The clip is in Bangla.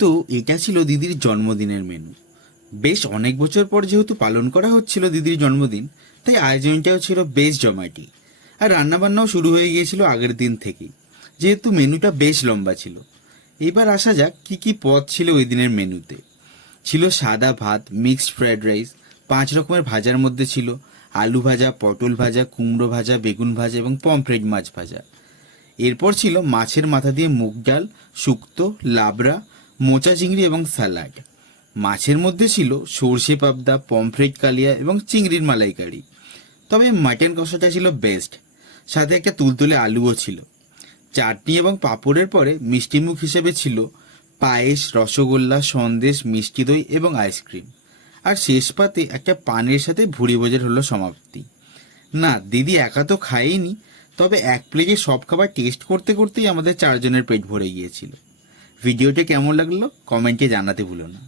তো এটা ছিল দিদির জন্মদিনের মেনু বেশ অনেক বছর পর যেহেতু পালন করা হচ্ছিল দিদির জন্মদিন, তাই আয়োজনটাও ছিল বেশ জমাটি। আর রান্নাবান্নাও শুরু হয়ে গিয়েছিল আগের দিন থেকেই যেহেতু মেনুটা বেশ লম্বা ছিল। এবার আসা যাক কি কি পদ ছিল ওই দিনের মেনুতে ছিল সাদা ভাত মিক্সড ফ্রাইড রাইস পাঁচ রকমের ভাজার মধ্যে ছিল আলু ভাজা, পটল ভাজা, কুমড়ো ভাজা, বেগুন ভাজা এবং পমফ্রেট মাছ ভাজা। এরপর ছিল মাছের মাথা দিয়ে মুগ ডাল, শুক্তো, লাবড়া মোচা চিংড়ি এবং স্যালাড। মাছের মধ্যে ছিল সর্ষে পাবদা, পমফ্রেট কালিয়া এবং চিংড়ির মালাইকারি। তবে মাটন কষাটা ছিল বেস্ট সাথে একটা তুলতুলে আলুও ছিল। চাটনি এবং পাঁপড়ের পরে মিষ্টিমুখ হিসেবে ছিল পায়েস, রসগোল্লা, সন্দেশ, মিষ্টি দই এবং আইসক্রিম। আর শেষ পাতে একটা পানের সাথে ভুড়ি ভোজের হলো সমাপ্তি। না, দিদি একা তো খায়নি তবে এক প্লেটে সব খাবার টেস্ট করতে করতেই আমাদের চারজনের পেট ভরে গিয়েছিল। ভিডিওটা কেমন লাগল? কমেন্টে জানাতে ভুলো না।